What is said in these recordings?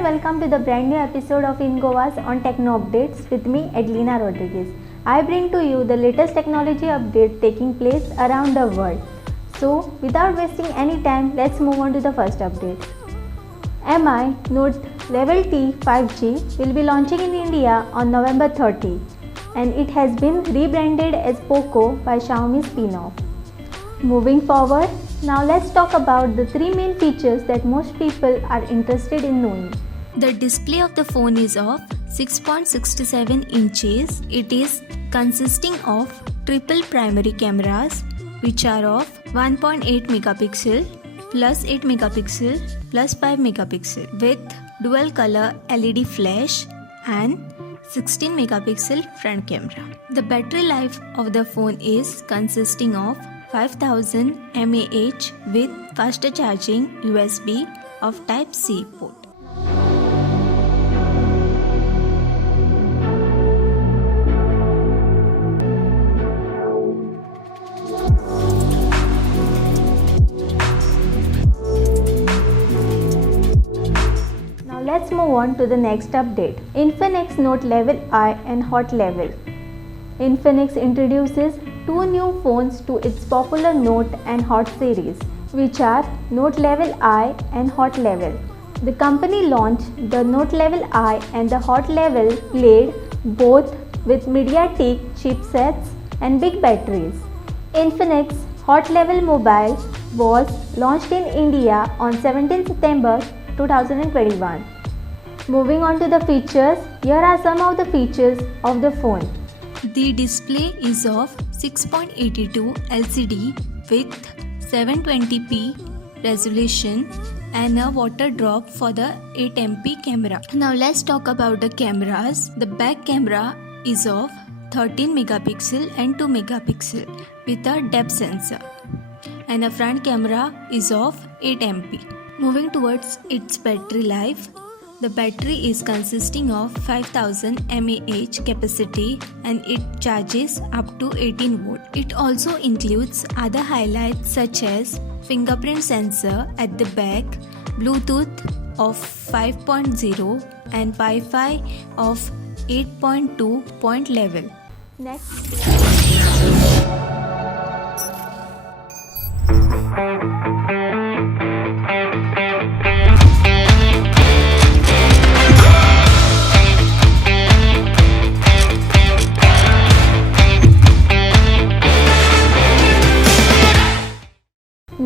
and welcome to the brand new episode of InGoas on Techno Updates with me, Edlina Rodriguez. I bring to you the latest technology update taking place around the world. So, without wasting any time, let's move on to the first update. MI Note Level T 5G will be launching in India on November 30 and it has been rebranded as Poco by Xiaomi spin-off. Moving forward, now let's talk about the three main features that most people are interested in knowing. The display of the phone is of 6.67 inches. It is consisting of triple primary cameras which are of 1.8 megapixel plus 8 megapixel plus 5 megapixel with dual color LED flash and 16 megapixel front camera. The battery life of the phone is consisting of 5000 mAh with faster charging USB of Type-C port. Now let's move on to the next update. Infinix Note Level I and Hot Level. Infinix introduces two new phones to its popular Note and Hot series, which are Note Level I and Hot Level. The company launched the Note Level I and the Hot Level Blade both with MediaTek chipsets and big batteries. Infinix Hot Level Mobile was launched in India on 17 September 2021. Moving on to the features, here are some of the features of the phone. The display is of 6.82 LCD with 720p resolution and a water drop for the 8MP camera. Now let's talk about the cameras. The back camera is of 13 megapixel and 2 megapixel with a depth sensor, and a front camera is of 8MP. Moving towards its battery life, the battery is consisting of 5000 mAh capacity and it charges up to 18 volt. It also includes other highlights such as fingerprint sensor at the back, Bluetooth of 5.0 and Wi-Fi of 8.2 level.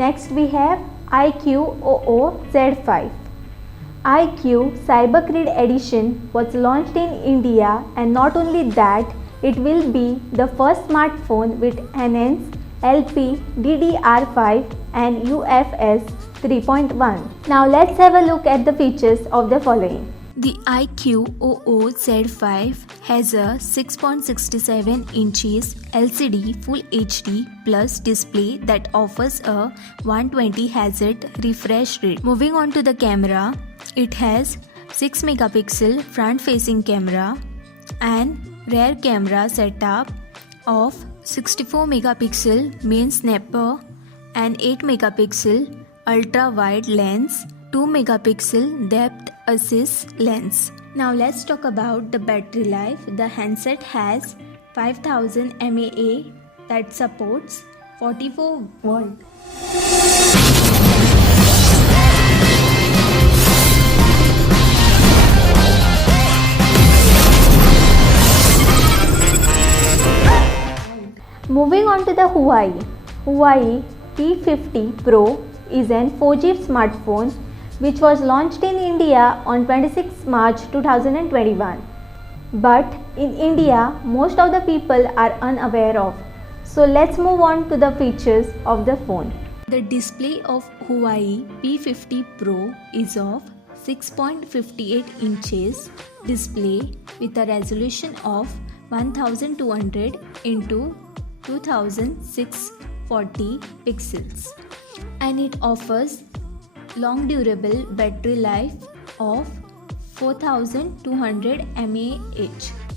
Next we have iQOO Z5. iQOO CyberGrid Edition was launched in India, and not only that, it will be the first smartphone with enhanced LPDDR5 and UFS 3.1. Now let's have a look at the features of the following. The iQOO Z5 has a 6.67 inches LCD Full HD Plus display that offers a 120 Hz refresh rate. Moving on to the camera, it has 6 megapixel front facing camera and rear camera setup of 64 megapixel main snapper and 8 megapixel ultra wide lens, 2 megapixel depth assist lens. Now let's talk about the battery life. The handset has 5000 mAh that supports 44 volt. Moving on to the Huawei P50 Pro is an 4G smartphone which was launched in India on 26 March 2021. But in India, most of the people are unaware of. So let's move on to the features of the phone. The display of Huawei P50 Pro is of 6.58 inches display with a resolution of 1200 into 2640 pixels, and it offers long durable battery life of 4200 mAh.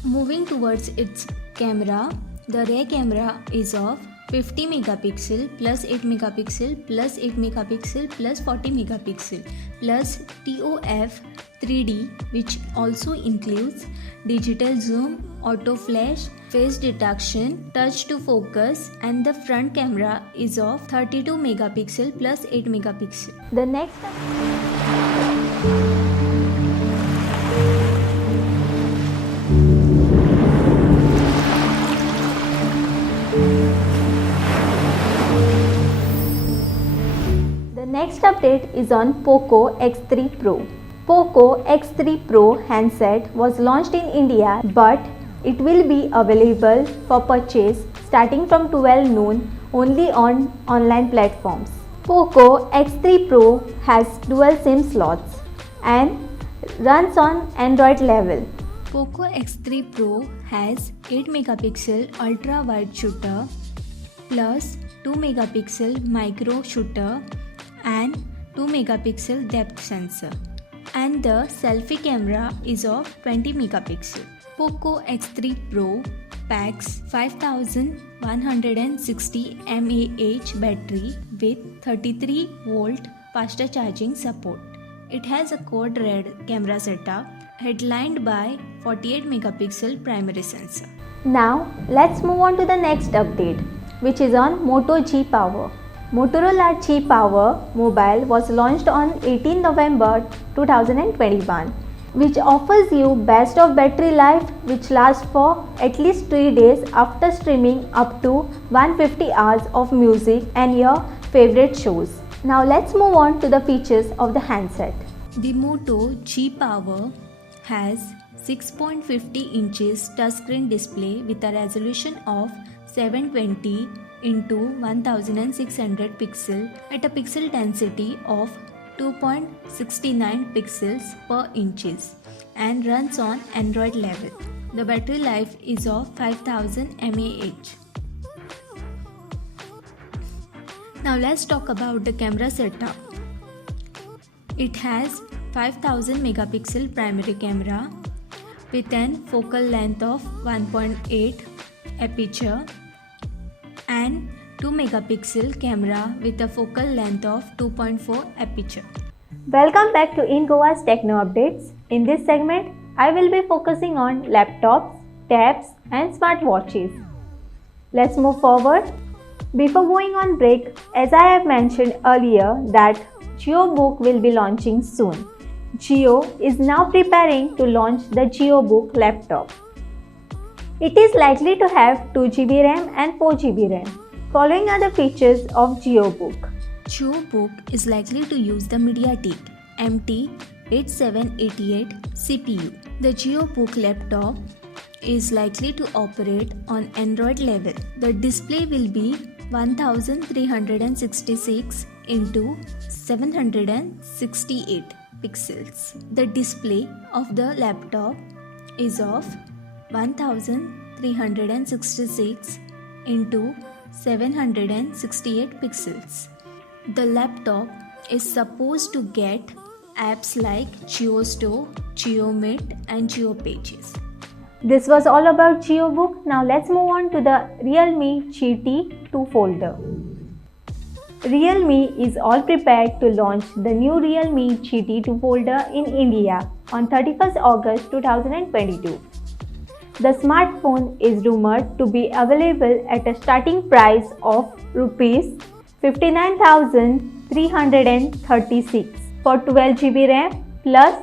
Moving towards its camera, the rear camera is of 50 megapixel plus 8 megapixel plus 8 megapixel plus 40 megapixel plus TOF 3D, which also includes digital zoom, auto flash, face detection, touch to focus, and the front camera is of 32 megapixel plus 8 megapixel. The next update is on Poco X3 Pro. Poco X3 Pro handset was launched in India, but it will be available for purchase starting from 12 noon only on online platforms. Poco X3 Pro has dual SIM slots and runs on Android level. Poco X3 Pro has 8 megapixel ultra wide shooter plus 2 megapixel micro shooter and 2 megapixel depth sensor, and the selfie camera is of 20 megapixel. Poco X3 Pro packs 5160 mAh battery with 33 volt faster charging support. It has a quad red camera setup headlined by 48 megapixel primary sensor. Now let's move on to the next update, which is on Moto G Power. Motorola G Power Mobile was launched on 18 November 2021, which offers you best of battery life, which lasts for at least 3 days after streaming up to 150 hours of music and your favorite shows. Now let's move on to the features of the handset. The Moto G Power has 6.50 inches touchscreen display with a resolution of 720 into 1600 pixel at a pixel density of 2.69 pixels per inches and runs on Android level. The battery life is of 5000 mAh. Now let's talk about the camera setup. It has 5000 megapixel primary camera with an focal length of 1.8 aperture and 2 megapixel camera with a focal length of 2.4 aperture. Welcome back to In Goa's Techno Updates. In this segment, I will be focusing on laptops, tabs and smartwatches. Let's move forward. Before going on break, as I have mentioned earlier that JioBook will be launching soon. Jio is now preparing to launch the JioBook laptop. It is likely to have 2 GB RAM and 4 GB RAM. Following are the features of JioBook. JioBook is likely to use the MediaTek MT8788 CPU. The JioBook laptop is likely to operate on Android level. The display will be 1366 into 768 pixels. The display of the laptop is of 1366 into 768 pixels. The laptop is supposed to get apps like JioStore, JioMeet and JioPages. This was all about JioBook. Now let's move on to the Realme GT2 folder. Realme is all prepared to launch the new Realme GT2 folder in India on 31st August 2022. The smartphone is rumored to be available at a starting price of Rs 59,336 for 12 GB RAM plus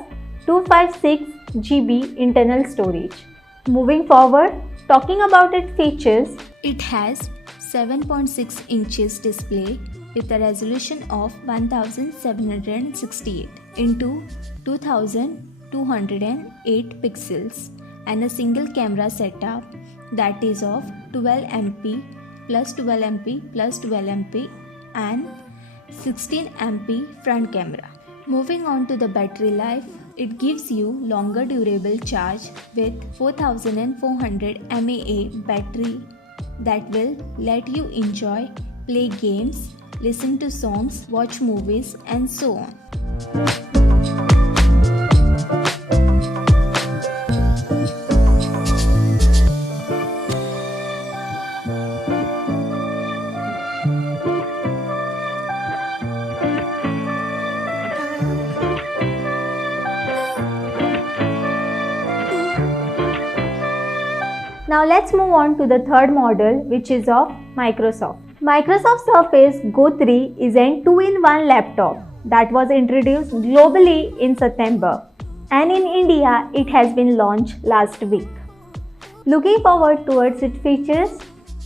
256 GB internal storage. Moving forward, talking about its features, it has 7.6 inches display with a resolution of 1768 into 2208 pixels and a single camera setup that is of 12 MP plus 12 MP plus 12 MP and 16 MP front camera. Moving on to the battery life, it gives you longer durable charge with 4400 mAh battery that will let you enjoy, play games, listen to songs, watch movies and so on. Now let's move on to the third model, which is of Microsoft. Microsoft Surface Go 3 is an 2-in-1 laptop that was introduced globally in September, and in India it has been launched last week. Looking forward towards its features.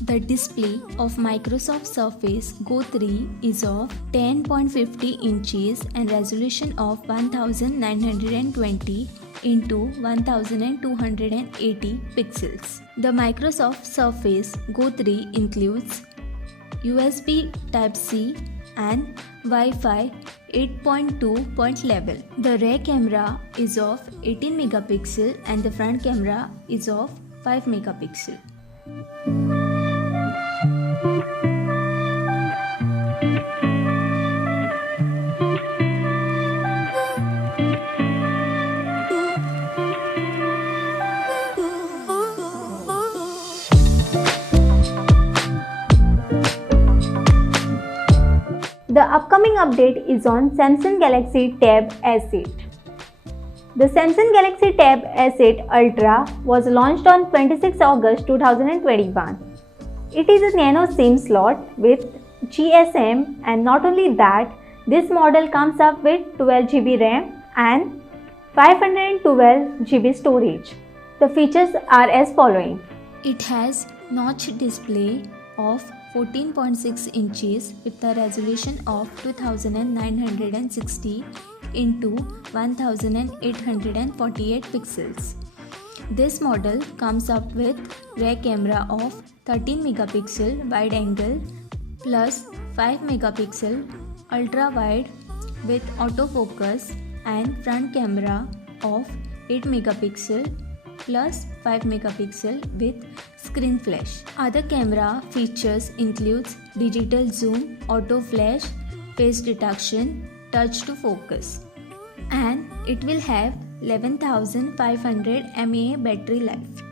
The display of Microsoft Surface Go 3 is of 10.50 inches and resolution of 1920 into 1280 pixels. The Microsoft Surface Go 3 includes USB Type-C and Wi-Fi 8.2 level. The rear camera is of 18 megapixel and the front camera is of 5 megapixel. The upcoming update is on Samsung Galaxy Tab S8. The Samsung Galaxy Tab S8 Ultra was launched on 26 August 2021. It is a nano SIM slot with GSM, and not only that, this model comes up with 12GB RAM and 512GB storage. The features are as following. It has notch display of 14.6 inches with a resolution of 2960 into 1848 pixels. This model comes up with rear camera of 13 megapixel wide angle plus 5 megapixel ultra wide with autofocus and front camera of 8 megapixel plus 5 megapixel with screen flash. Other camera features includes digital zoom, auto flash, face detection, touch to focus, and it will have 11,500 mAh battery life.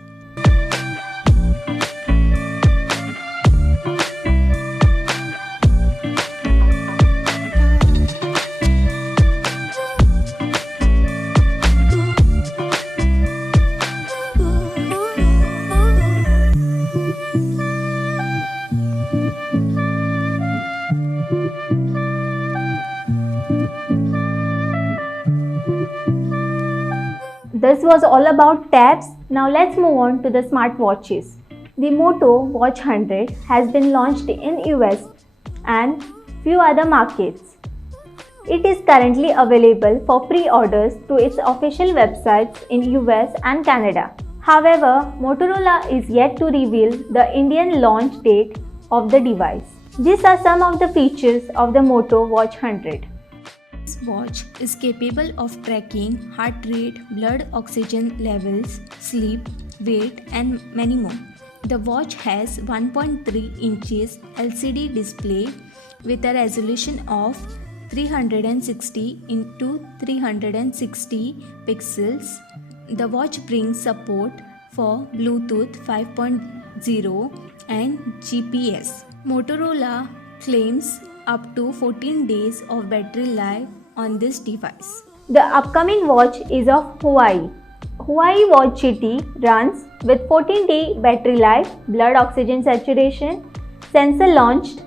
This was all about tabs. Now let's move on to the smartwatches. The Moto Watch 100 has been launched in US and few other markets. It is currently available for pre-orders through its official websites in US and Canada. However, Motorola is yet to reveal the Indian launch date of the device. These are some of the features of the Moto Watch 100. This watch is capable of tracking heart rate, blood oxygen levels, sleep, weight, and many more. The watch has 1.3 inches LCD display with a resolution of 360 into 360 pixels. The watch brings support for Bluetooth 5.0 and GPS. Motorola claims up to 14 days of battery life on this device. The upcoming watch is of Huawei. Huawei Watch GT runs with 14-day battery life, blood oxygen saturation, sensor launched.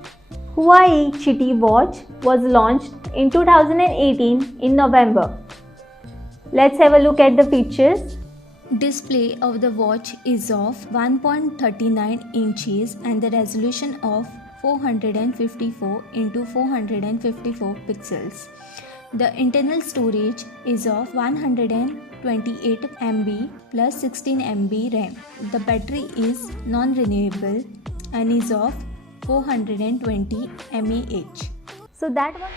Huawei GT watch was launched in 2018 in November. Let's have a look at the features. Display of the watch is of 1.39 inches and the resolution of 454 into 454 pixels. The internal storage is of 128 MB plus 16 MB RAM. The battery is non-renewable and is of 420 mAh. So that was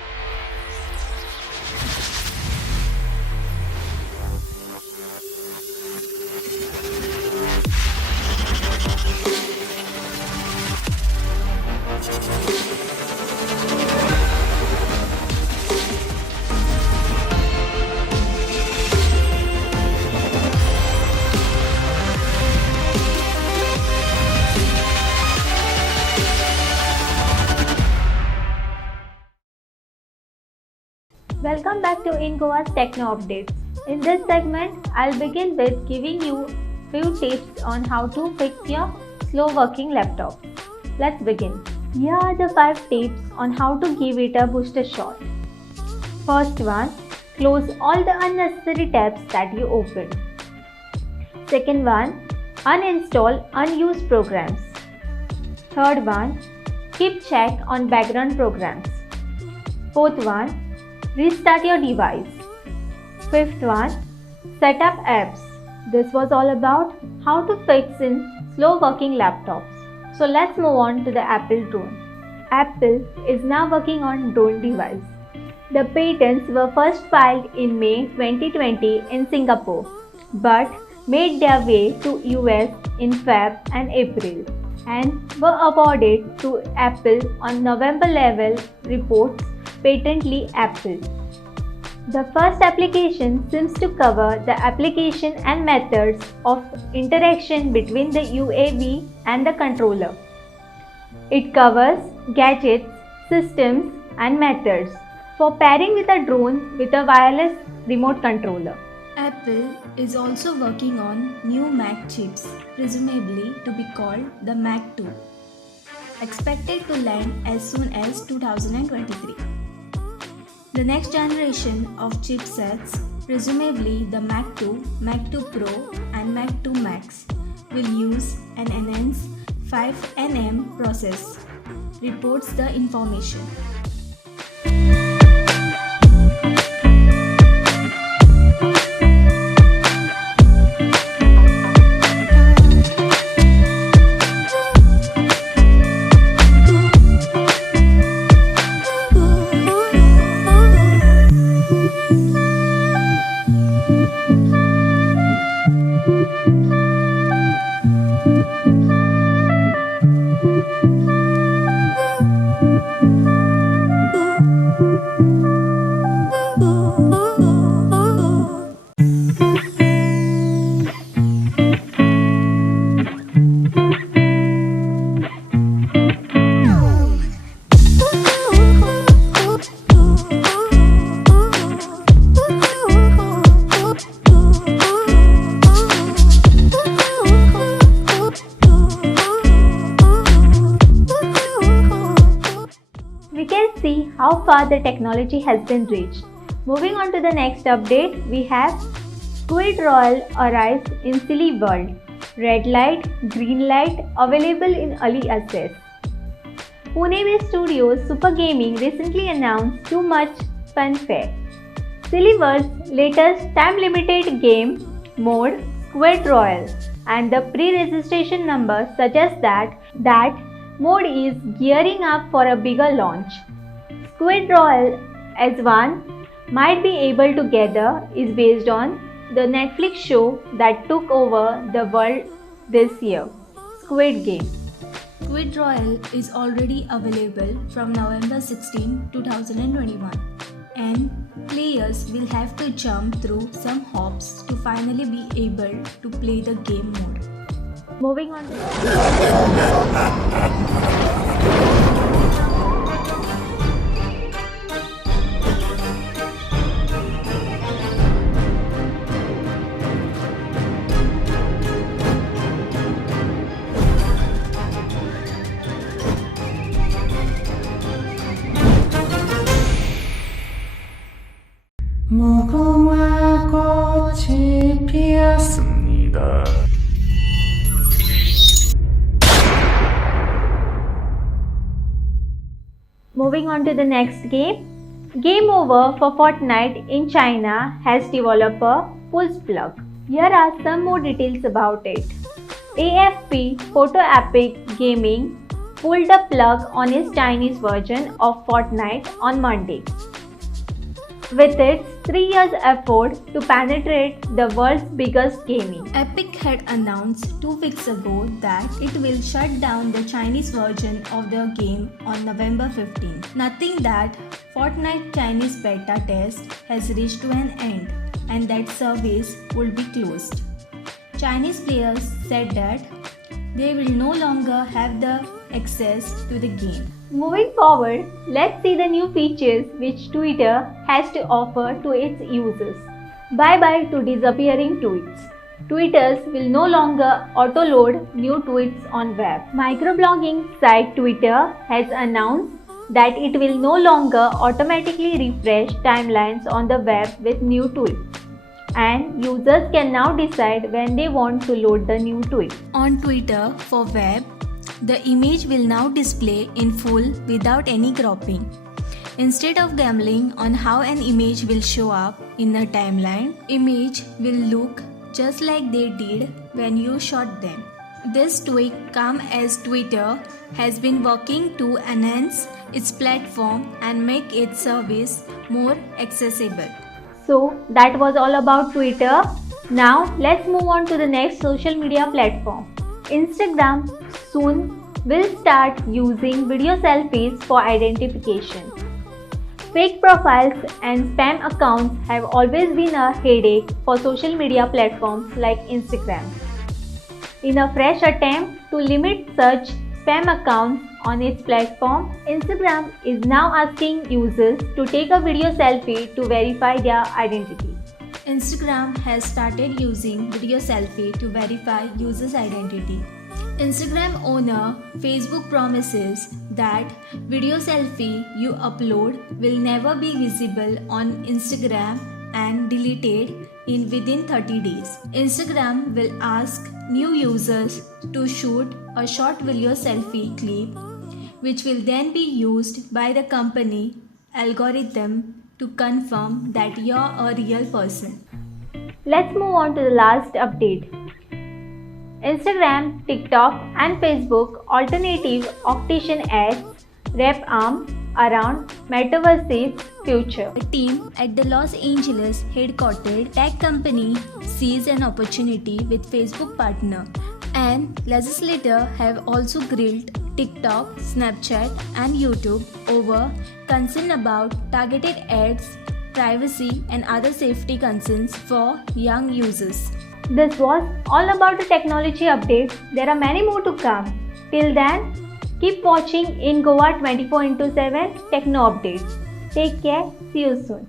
Welcome back to Incoa's Techno Updates. In this segment, I'll begin with giving you few tips on how to fix your slow working laptop. Let's begin. Here are the 5 tips on how to give it a booster shot. First one, close all the unnecessary tabs that you opened. Second one, uninstall unused programs. Third one, keep check on background programs. Fourth one, restart your device. Fifth one, set up apps. This was all about how to fix in slow working laptops. So let's move on to the Apple drone. Apple is now working on drone device. The patents were first filed in May 2020 in Singapore, but made their way to US in Feb and April and were awarded to Apple on November level reports patently Apple. The first application seems to cover the application and methods of interaction between the UAV and the controller. It covers gadgets, systems and methods for pairing with a drone with a wireless remote controller. Apple is also working on new Mac chips, presumably to be called the Mac 2, expected to land as soon as 2023. The next generation of chipsets, presumably the Mac 2, Mac 2 Pro and Mac 2 Max, will use an enhanced 5nm process, reports the information. We can see how far the technology has been reached. Moving on to the next update, we have Squid Royal arrives in Silly World. Red light, green light available in early access. Pune-based studio Super Gaming recently announced Too Much Fun Fair. Silly World's latest time-limited game mode Squid Royal and the pre-registration number suggests that mode is gearing up for a bigger launch. Squid Royal as one might be able to gather is based on the Netflix show that took over the world this year, Squid Game. Squid Royal is already available from November 16, 2021, and players will have to jump through some hops to finally be able to play the game mode. Moving on to 무궁화 꽃이 피었습니다. Moving on to the next game. Game over for Fortnite in China has developer pulls plug. Here are some more details about it. AFP Photo Epic Gaming pulled the plug on its Chinese version of Fortnite on Monday. With its 3 years effort to penetrate the world's biggest gaming. Epic had announced 2 weeks ago that it will shut down the Chinese version of the game on November 15, noting that Fortnite Chinese beta test has reached to an end and that service would be closed. Chinese players said that they will no longer have the access to the game. Moving forward, let's see the new features which Twitter has to offer to its users. Bye bye to disappearing tweets. Tweeters will no longer auto-load new tweets on web. Microblogging site Twitter has announced that it will no longer automatically refresh timelines on the web with new tweets, and users can now decide when they want to load the new tweet. On Twitter for web, the image will now display in full without any cropping. Instead of gambling on how an image will show up in a timeline, image will look just like they did when you shot them. This tweak comes as Twitter has been working to enhance its platform and make its service more accessible. So that was all about Twitter. Now let's move on to the next social media platform. Instagram soon will start using video selfies for identification. Fake profiles and spam accounts have always been a headache for social media platforms like Instagram. In a fresh attempt to limit such spam accounts on its platform, Instagram is now asking users to take a video selfie to verify their identity. Instagram has started using video selfie to verify users' identity. Instagram owner Facebook promises that video selfie you upload will never be visible on Instagram and deleted in within 30 days. Instagram will ask new users to shoot a short video selfie clip, which will then be used by the company algorithm to confirm that you're a real person. Let's move on to the last update. Instagram, TikTok and Facebook alternative auction ads wrap arms around Metaverse's future. The team at the Los Angeles headquartered tech company sees an opportunity with Facebook partner, and legislators have also grilled TikTok, Snapchat and YouTube over concern about targeted ads, privacy and other safety concerns for young users. This was all about the technology updates. There are many more to come. Till then, keep watching in Goa 24/7 Techno updates. Take care. See you soon.